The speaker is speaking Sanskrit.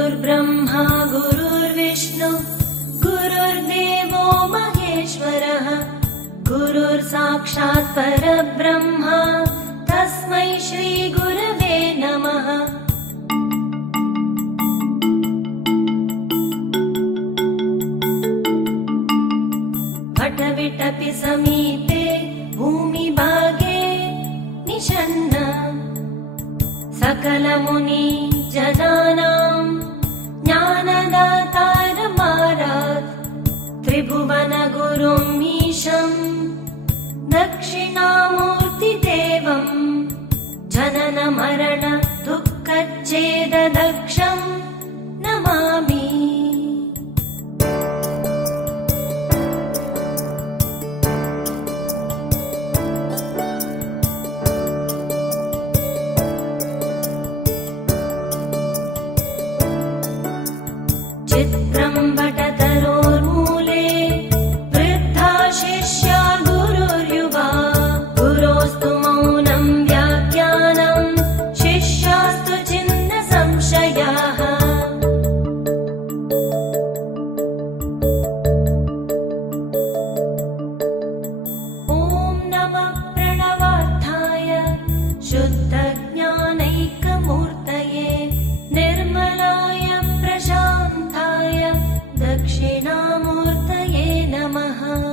गुरुर्ब्रह्मा गुरुर्विष्णु गुरुर्देवो महेश्वरः गुरुर्साक्षात् परब्रह्मा तस्मै श्री गुरवे नमः। पटविटपि समीपे भूमिभागे निषण्ण सकलमुनि जनानां ज्ञानदातारमारात् त्रिभुवन गुरुम् ईशं दक्षिणामूर्तिदेवं जनन मरण दुःखच्छेददक्षं नमामि। चित्रं